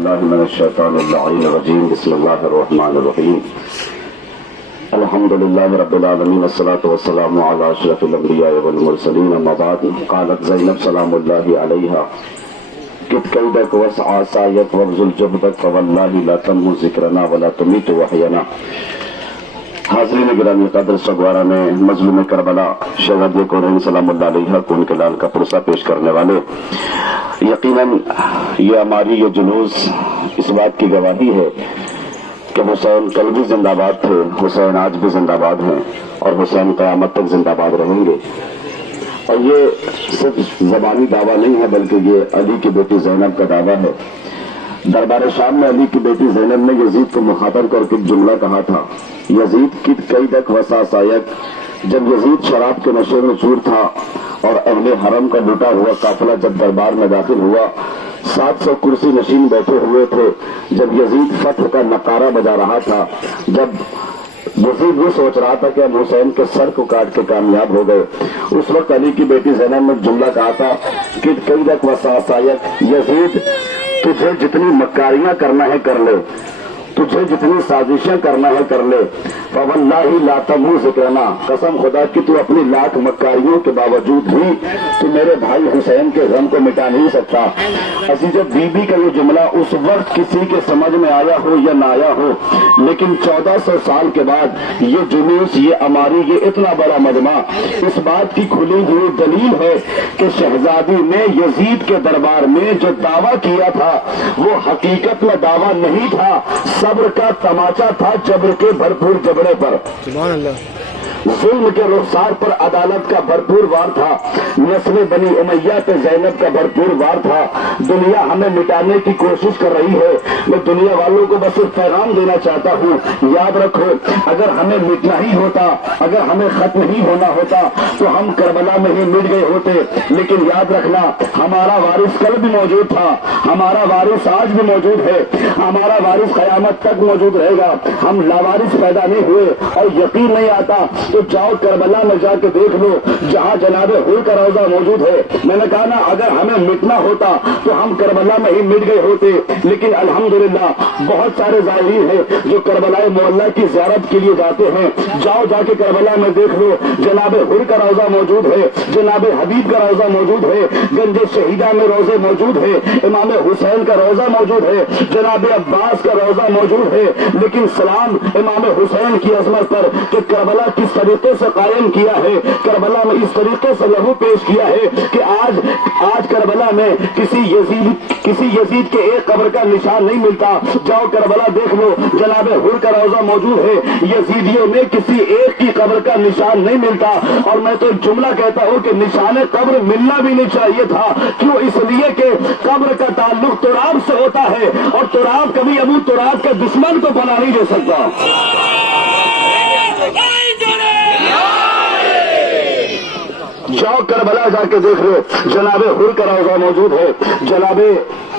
الله من الشيطان اللعين الرجيم بسم الله الرحمن الرحيم الحمد لله رب العالمين الصلاة والسلام على أشرف الأنبياء والمرسلين أما بعد قالت زينب سلام الله عليها كد كيدك وسعى سعيك وابذل جهدك فوالله لا تنمو ذكرنا ولا تميت وحينا. حاضرین گرامی قدر سگوارہ میں مظلوم کربلا شہید کونین سلام اللہ علیہ کو ان کے لال کا پرسہ پیش کرنے والے، یقیناً یہ ہماری یہ جلوس اس بات کی گواہی ہے کہ حسین کل بھی زندہ باد تھے، حسین آج بھی زندہ باد ہیں اور حسین قیامت تک زندہ باد رہیں گے. اور یہ صرف زبانی دعویٰ نہیں ہے بلکہ یہ علی کی بیٹی زینب کا دعویٰ ہے. دربار شام میں علی کی بیٹی زینب نے یزید کو مخاطب کر کے جملہ کہا تھا، یزید کی قیدک وسا سایک. جب یزید شراب کے نشے میں چور تھا اور اہل حرم کا لوٹا ہوا قافلہ جب دربار میں داخل ہوا، 700 کرسی نشین بیٹھے ہوئے تھے. جب یزید فتح کا نقارہ بجا رہا تھا، جب یزید یہ سوچ رہا تھا کہ ہم حسین کے سر کو کاٹ کے کامیاب ہو گئے، اس وقت علی کی بیٹی زینب نے جملہ کہا تھا کہ قیدک وسا سایک، یزید تجھے جتنی مکاریاں کرنا ہے کر لے، تجھے جتنی سازشیں کرنا ہے کر لے، فواللہ لا تمو ذکرنا، قسم خدا کی تو اپنی لاکھ مکاریوں کے باوجود بھی تو میرے بھائی حسین کے غم کو مٹا نہیں سکتا. عزیز بی بی کا یہ جملہ اس وقت کسی کے سمجھ میں آیا ہو یا نہ آیا ہو، لیکن 1400 سال کے بعد یہ جلوس، یہ اماری، یہ اتنا بڑا مجمع اس بات کی کھلی ہوئی دلیل ہے کہ شہزادی نے یزید کے دربار میں جو دعویٰ کیا تھا وہ حقیقت میں دعویٰ نہیں تھا، صبر کا تماچا تھا جبر کے بھرپور جبڑے پر. سبحان اللہ. ظلم کے رخسار پر عدالت کا بھرپور وار تھا، نسل بنی امیہ پہ زینب کا بھرپور وار تھا. دنیا ہمیں مٹانے کی کوشش کر رہی ہے، میں دنیا والوں کو بس ایک پیغام دینا چاہتا ہوں، یاد رکھو اگر ہمیں مٹنا ہی ہوتا، اگر ہمیں ختم ہی ہونا ہوتا تو ہم کربلا میں ہی مٹ گئے ہوتے. لیکن یاد رکھنا ہمارا وارث کل بھی موجود تھا، ہمارا وارث آج بھی موجود ہے، ہمارا وارث قیامت تک موجود رہے گا. ہم لاوارث پیدا نہیں ہوئے اور یقین نہیں آتا تو جاؤ کربلا میں جا کے دیکھ لو جہاں جناب حور کا روضہ موجود ہے. میں نے کہا نا اگر ہمیں مٹنا ہوتا تو ہم کربلا میں ہی مٹ گئے ہوتے. لیکن الحمدللہ بہت سارے زائرین ہیں جو کربلا معلیٰ کی زیارت کے لیے جاتے ہیں. جاؤ جا کے کربلا میں دیکھ لو جناب حور کا روضہ موجود ہے، جناب حبیب کا روضہ موجود ہے، گنج شہیدہ میں روزے موجود ہے، امام حسین کا روضہ موجود ہے، جناب عباس کا روضہ موجود ہے. لیکن سلام امام حسین کی عظمت پر کہ کربلا کس طریقے سے قائم کیا ہے، کربلا میں اس طریقے سے لہو پیش کیا ہے کہ آج کربلا میں کسی یزید کے ایک قبر کا نشان نہیں ملتا. جاؤ کربلا دیکھ لو جناب حور کا روضہ موجود ہے، یزیدیوں میں کسی ایک کی قبر کا نشان نہیں ملتا. اور میں تو جملہ کہتا ہوں کہ نشان قبر ملنا بھی نہیں چاہیے تھا. کیوں؟ اس لیے کہ قبر کا تعلق تراب سے ہوتا ہے اور تراب کبھی ابو تراب کے دشمن کو پناہ نہیں دے سکتا. جاؤ کربلا جا کے دیکھ لو جناب حور کا روضہ موجود ہے، جناب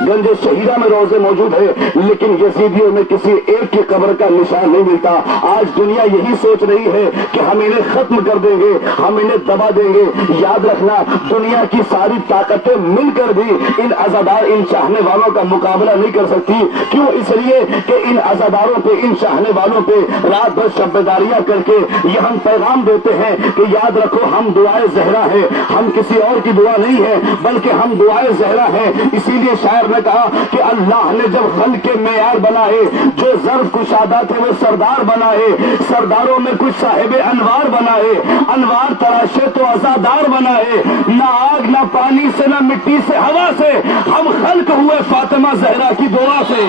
گنج شہیدہ میں روزے موجود ہے، لیکن یزیدیوں میں کسی ایک کی قبر کا نشان نہیں ملتا. آج دنیا یہی سوچ رہی ہے کہ ہم انہیں ختم کر دیں گے، ہم انہیں دبا دیں گے. یاد رکھنا دنیا کی ساری طاقتیں مل کر بھی ان عزادار، ان چاہنے والوں کا مقابلہ نہیں کر سکتی. کیوں؟ اس لیے کہ ان عزاداروں پہ، ان چاہنے والوں پہ رات بھر شبداریاں کر کے یہ ہم پیغام دیتے ہیں کہ یاد رکھو ہم دعائے زہرا ہے، ہم کسی اور کی دعا نہیں ہے بلکہ ہم دعائے زہرا ہے. اسی لیے شاعر نے کہا کہ اللہ نے جب خلق کے معیار بنائے، جو ظرف کشادہ تھے وہ سردار بنائے، سرداروں میں کچھ صاحب انوار بنائے، انوار تراشے تو عزادار بنائے. نہ آگ نہ پانی سے نہ مٹی سے ہوا سے ہم خلق ہوئے فاطمہ زہرا کی دعا سے.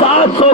700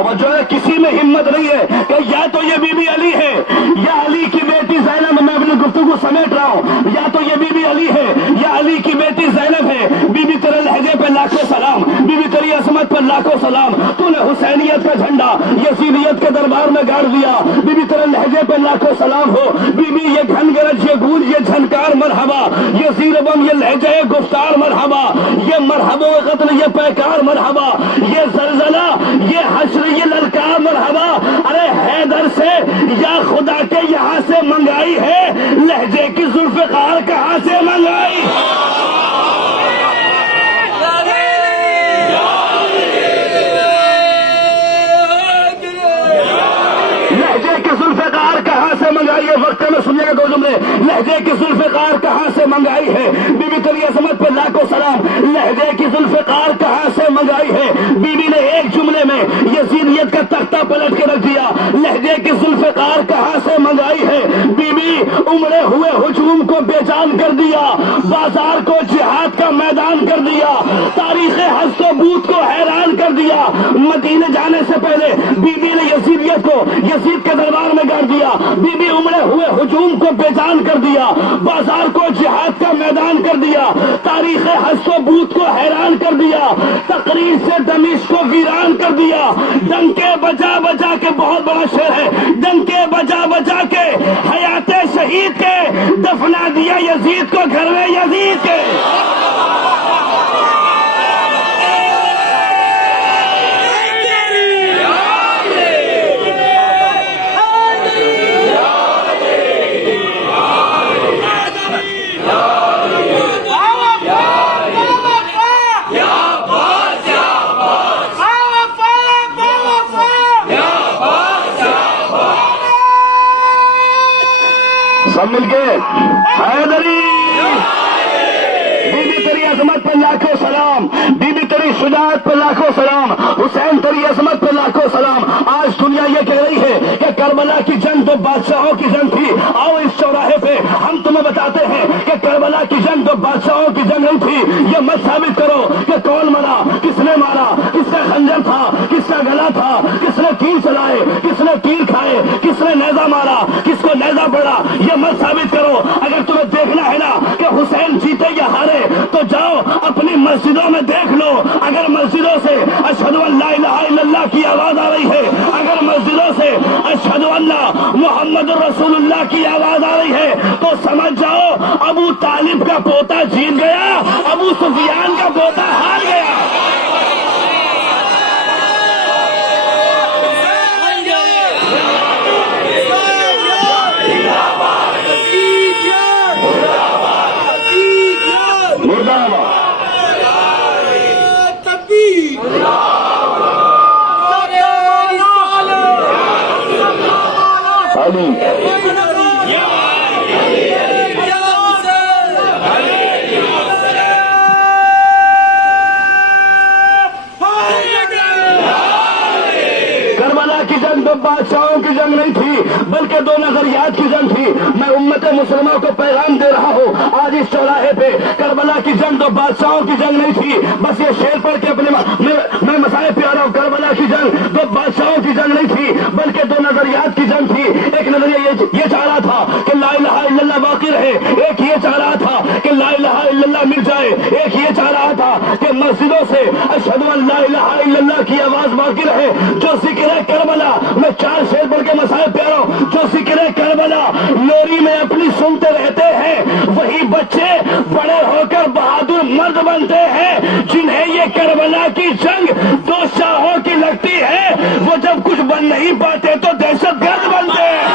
توجہ ہے، کسی میں ہمت نہیں ہے کہ یا تو یہ بی بی علی ہے یا علی کی بیٹی زینب، میں اپنی گفتگو سمیٹ رہا ہوں، یا تو یہ بی بی علی ہے یا علی کی بیٹی زینب ہے۔ بی بی تیرے لہجے پہ لاکھوں سلام، بی بی تیری عصمت پر لاکھوں سلام، تو نے حسینیت کا جھنڈا یزیدیت کے دربار میں گاڑ دیا، بی بی تیرے لہجے پہ لاکھوں سلام ہو۔ بی بی یہ گھن گرج، یہ گونج، یہ جھنکار مرحبا، یہ زیر بم، یہ لہجے گفتار مرحبا، یہ مرحبا قتل، یہ پیکار مرحبا، یہ زلزلہ، یہ حشر، یہ للکار مرحبا۔ ارے حیدر سے یا خدا کے یہاں سے منگائی ہے، لہجے کی ذوالفقار کہاں سے منگائی؟ لہجے کی ذوالفقار کہاں سے منگائی ہے؟ وقت میں سنیے گا دو جملے، لہجے کی ذوالفقار کہاں سے منگائی ہے؟ بی بی تیری عظمت پہ لاکھوں سلام، لہجے کی ذوالفقار کہاں سے منگائی ہے؟ بی بی نے ایک جملے میں یزیدیت کا تختہ پلٹ کے رکھ دیا، لہجے کی ذوالفقار کہاں سے منگائی ہے؟ بی بی امڑے ہوئے ہجوم کو بے جان کر دیا، بازار کو جہاد کا میدان کر دیا، تاریخ ہست و بوت کو حیران کر دیا۔ مدینے جانے سے پہلے بی بی نے یزیدیت کو یزید کے دربار میں گاڑ دیا، بی بی امڑے ہوئے ہجوم کو بے جان کر دیا، بازار کو جہاد کا میدان کر دیا، تاریخ ہست و بوت کو حیران کر دیا، تقریر سے دمشق کو ویران کر دیا، ڈنکے بجا بجا کے، بہت بڑا شعر ہے، ڈنکے بجا بجا کے حیات شہید کے دفنا دیا یزید کو گھر میں یزید کے۔ سب مل کے حیدری، بی بی تیری عظمت پہ لاکھوں سلام، بی بی تیری شجاعت پہ لاکھوں سلام، حسین تیری عظمت پہ لاکھوں سلام۔ آج دنیا یہ کہہ رہی ہے کہ کربلا کی جنگ تو بادشاہوں کی جنگ تھی، آؤ اس چوراہے پہ ہم تمہیں بتاتے ہیں کہ کربلا کی جنگ تو بادشاہوں کی جنگ نہیں تھی۔ یہ مت ثابت کرو کہ کون مرا، کس نے مارا، کس کا خنجر تھا، کس کا گلا تھا، کس نے تیر چلائے، کس نے تیر کھائے، کس نے نیزہ مارا، کس کو نیزہ پڑا، یہ مت ثابت کرو۔ اگر تمہیں دیکھنا ہے نا کہ حسین جیتے یا ہارے تو جاؤ اپنی مسجدوں میں دیکھ لو، اگر مسجدوں سے اشہد ان لا الہ الا اللہ کی آواز آ رہی ہے، اگر مسجدوں سے اشہد ان محمد رسول اللہ کی آواز آ رہی ہے تو سمجھ جاؤ ابو طالب کا پوتا جیت گیا، ابو سفیان کا پوتا ہار گیا۔ کربلا کی جنگ تو بادشاہوں کی جنگ نہیں تھی بلکہ دو نظریات کی جنگ تھی۔ میں امت مسلمہ کو پیغام دے رہا ہوں آج اس چوراہے پہ، کربلا کی جنگ تو بادشاہوں کی جنگ نہیں تھی۔ بس یہ شعر پڑھ کے اپنے میں مسائل پہ آ رہا ہوں، کربلا کی جنگ تو بادشاہوں کی جنگ نہیں تھی بلکہ دو نظریات کی جنگ تھی۔ ایک نظریہ یہ چاہ رہا تھا کہ لا الہ الا اللہ باقی رہے، ایک یہ چاہ رہا تھا کہ لا الہ الا اللہ مٹ جائے، ایک یہ چاہ رہا تھا کہ مسجدوں سے اشہد ان لا الہ الا اللہ کی آواز باقی رہے۔ جو ذکر ہے کربلا، میں چار شعر پڑھ کے مسائل پہ آ رہا ہوں، جو ذکر ہے کربلا لوری میں اپنی سنتے رہتے ہیں، وہی بچے بڑے ہو کر بہادر مرد بنتے ہیں۔ جنہیں یہ کربلا کی جنگ دو شاہوں کی لگتی ہے، وہ جب کچھ بن نہیں پاتے تو دہشت گرد بنتے ہیں۔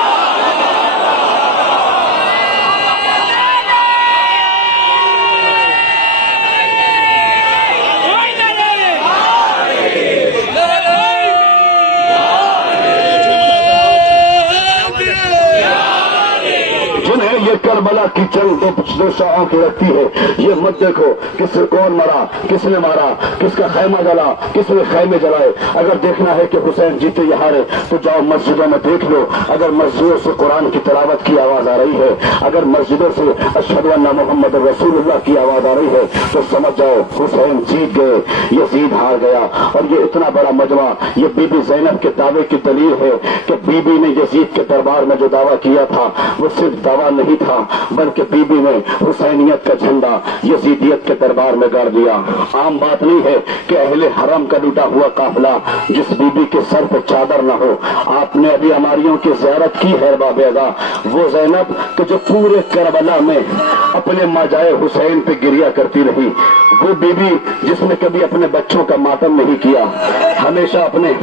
کربلا کربلا کی جنگ دو شاہوں کی لگتی ہے. یہ مت دیکھو کس سے کون مرا, کس نے مارا, کس کا خیمہ جلا, کس نے خیمے جلائے. اگر دیکھنا ہے کہ حسین جیتے یا ہارے تو جاؤ مسجدوں میں دیکھ لو. اگر مسجدوں سے قرآن کی تلاوت کی آواز آ رہی ہے, اگر مسجدوں سے اشہد ان محمد رسول اللہ کی آواز آ رہی ہے تو سمجھ جاؤ حسین جیت گئے, یزید ہار گیا. اور یہ اتنا بڑا مجمع یہ بی بی زینب کے دعوے کی دلیل ہے کہ بی بی نے یزید کے دربار میں جو دعویٰ کیا تھا وہ صرف دعویٰ نہیں تھا بلکہ بی بی نے حسینیت کا جھنڈا یزیدیت کے دربار میں گاڑ دیا. عام بات نہیں ہے کہ اہل حرم کا لوٹا ہوا قافلہ جس بی بی کے سر پہ چادر نہ ہو. آپ نے ابھی ہماریوں کی زیارت کی ہے بیضا, وہ زینب کہ جو پورے کربلا میں اپنے ماجائے حسین پہ گریا کرتی رہی, وہ بی بی جس نے کبھی اپنے بچوں کا ماتم نہیں کیا, ہمیشہ اپنے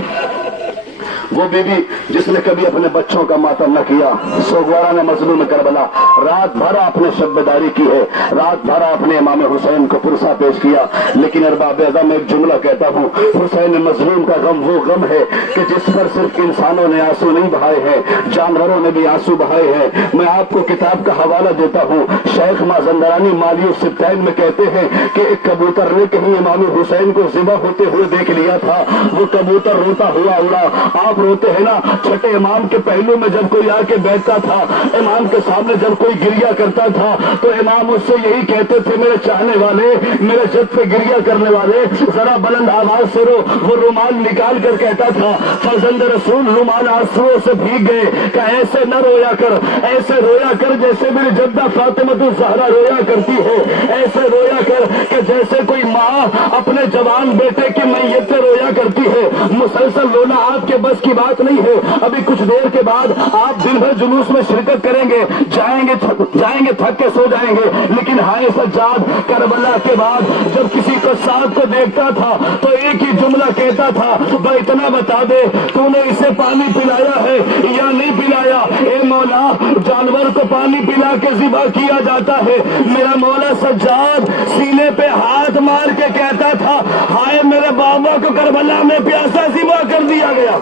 وہ بی بی جس نے کبھی اپنے بچوں کا ماتم نہ کیا. سوگوارا نے مظلوم کربلا رات بھر آپ نے شب بیداری کی ہے, رات بھر آپ نے امام حسین کو پرسا پیش کیا. لیکن ارباب اعظم میں ایک جملہ کہتا ہوں, حسین مظلوم کا غم وہ غم ہے کہ جس پر صرف انسانوں نے آنسو نہیں بہائے ہیں, جانوروں نے بھی آنسو بہائے ہیں. میں آپ کو کتاب کا حوالہ دیتا ہوں. شیخ مازندرانی مالی السبتین میں کہتے ہیں کہ ایک کبوتر نے کہیں امام حسین کو ذبح ہوتے ہوئے دیکھ لیا تھا. وہ کبوتر روتا ہوا اڑا. آپ روتے ہیں نا, چھٹے امام کے پہلو میں جب کوئی آ کے بیٹھتا تھا, امام کے سامنے جب کوئی گریا کرتا تھا تو امام اس سے یہی کہتے تھے, میرے چاہنے والے, میرے جد پہ گریا کرنے والے, ذرا بلند آواز سے رو. وہ رومال نکال کر کہتا تھا, فرزند رسول رومال آنسو سے بھیگ گئے, کہ ایسے نہ رویا کر, ایسے رویا کر جیسے میری جدہ فاطمہ الزہرا رویا کرتی ہے, ایسے رویا کر کہ جیسے کوئی ماں اپنے جوان بیٹے کی میت پہ رویا کرتی ہے. مسلسل رونا آپ کے بس کی بات نہیں ہے. ابھی کچھ دیر کے بعد آپ دن بھر جلوس میں شرکت کریں گے, جائیں گے تھک کے سو جائیں گے. لیکن ہائے سجاد, کربلا کے بعد جب کسی قصاب کو دیکھتا تھا تو ایک ہی جملہ کہتا تھا, بھائی اتنا بتا دے تو نے اسے پانی پلایا ہے یا نہیں پلایا. اے مولا, جانور کو پانی پلا کے ذبح کیا جاتا ہے. میرا مولا سجاد سینے پہ ہاتھ مار کے کہتا تھا, ہائے میرے بابا کو کربلا میں پیاسا ذبح کر دیا گیا.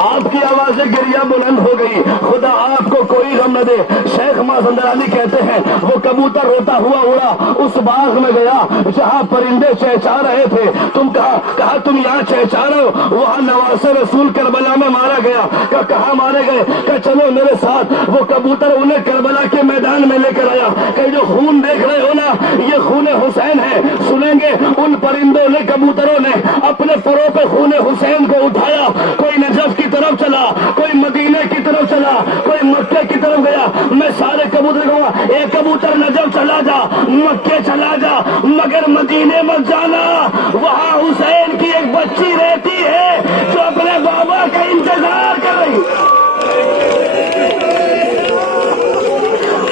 آپ کی آوازیں گریا بلند ہو گئی, خدا آپ کو کوئی غم نہ دے. شیخ مازندرانی کہتے ہیں, وہ کبوتر روتا ہوا اڑا, اس باغ میں گیا جہاں پرندے چہچا رہے تھے. تم کہا تم یہاں چہچا رہے ہو, وہاں نواز رسول کربلا میں مارا گیا. کہاں مارے گئے؟ کہ چلو میرے ساتھ. وہ کبوتر انہیں کربلا کے میدان میں لے کر آیا. کہ جو خون دیکھ رہے ہو نا, یہ خون حسین ہے. سنیں گے ان پرندوں نے, کبوتروں نے اپنے پروں پہ خون حسین کو اٹھایا. کوئی نجف کی طرف چلا, کوئی مدینے کی طرف چلا, کوئی مکے کی طرف گیا. میں سارے کبوتر کہوں گا, اے کبوتر نجف چلا جا, مکے چلا جا, مگر مدینے مت جانا. وہاں حسین کی ایک بچی رہتی ہے جو اپنے بابا کا انتظار کر رہی.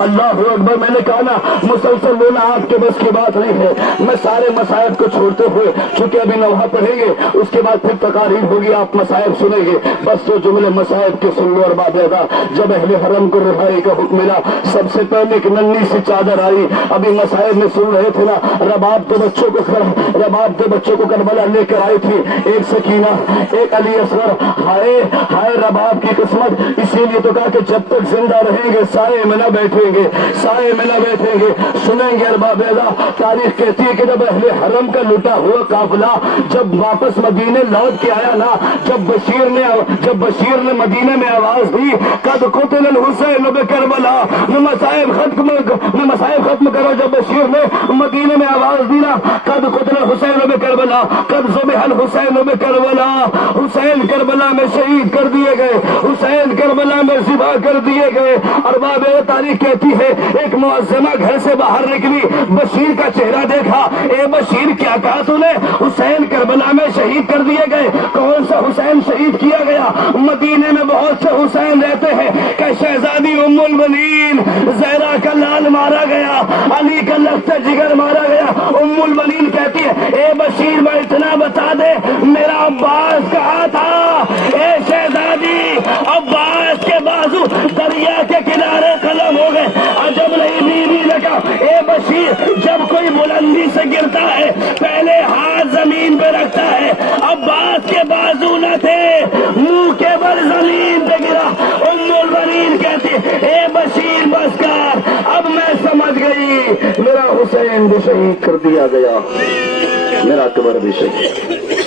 اللہ اکبر. میں نے کہا نا, مسلسل رونا آپ کے بس کی بات نہیں ہے. میں سارے مصائب کو چھوڑتے ہوئے, چونکہ ابھی نوحہ پڑھیں گے, اس کے بعد پھر تقاریر ہوگی, آپ مصائب سنیں گے. بس دو جملے مصائب کے سن لو. اور بابیدا, جب اہل حرم کو رہائی کا حکم ملا, سب سے پہلے ایک ننھی سی چادر آئی. ابھی مصائب میں سن رہے تھے نا, رباب دو بچوں کو کربلا لے کر آئی تھی, ایک سکینہ, ایک علی اصغر. ہائے ہائے رباب کی قسمت. اسی لیے تو کہا کہ جب تک زندہ رہیں گے سائے میں نہ بیٹھیں گے, سائے میں نہ بیٹھیں گے. سنیں گے ارباب اعلیٰ, تاریخ کہتی ہے کہ جب اہل حرم کا لٹا ہوا قافلہ جب واپس مدینے لوٹ کے آیا نا, جب بشیر نے مدینے میں آواز دی, قد قتل الحسین بکربلا, مصائب ختم کرو. جب بشیر نے مدینے میں آواز دی نا, قد قتل الحسین بکربلا, قد ذبح الحسین بکربلا, حسین کربلا میں شہید کر دیے گئے, حسین کربلا میں ذبح کر دیے گئے. ارباب تاریخ کہتی ہے, ایک معظمہ گھر سے باہر نکلی, بشیر کا چہرہ دیکھا. اے بشیر, کیا کہا تو نے؟ حسین کربلا میں شہید کر دیے گئے. کون سا حسین شہید کیا گیا؟ مدینے میں بہت سے حسین رہتے ہیں. کہ شہزادی ام البنین زہرا کا لال مارا گیا, علی کا لخت جگر مارا گیا. ام البنین کہتی ہے, اے بشیر میں اتنا بتا دے, میرا عباس کہاں تھا؟ اے شہزادی, عباس کے بازو دریا کے کنارے قلم ہو گئے. عجب نہیں, بیوی نے کہا, اے بشیر, جب کوئی بلندی سے گرتا ہے پہلے ہاتھ زمین پہ رکھتا ہے. عباس کے بازو نہ تھے, منہ کے بل زمین پہ گرا. ام البنین کہتی, اے بشیر بس کا, بھی شہید کر دیا گیا، میرا قبر بھی شہید۔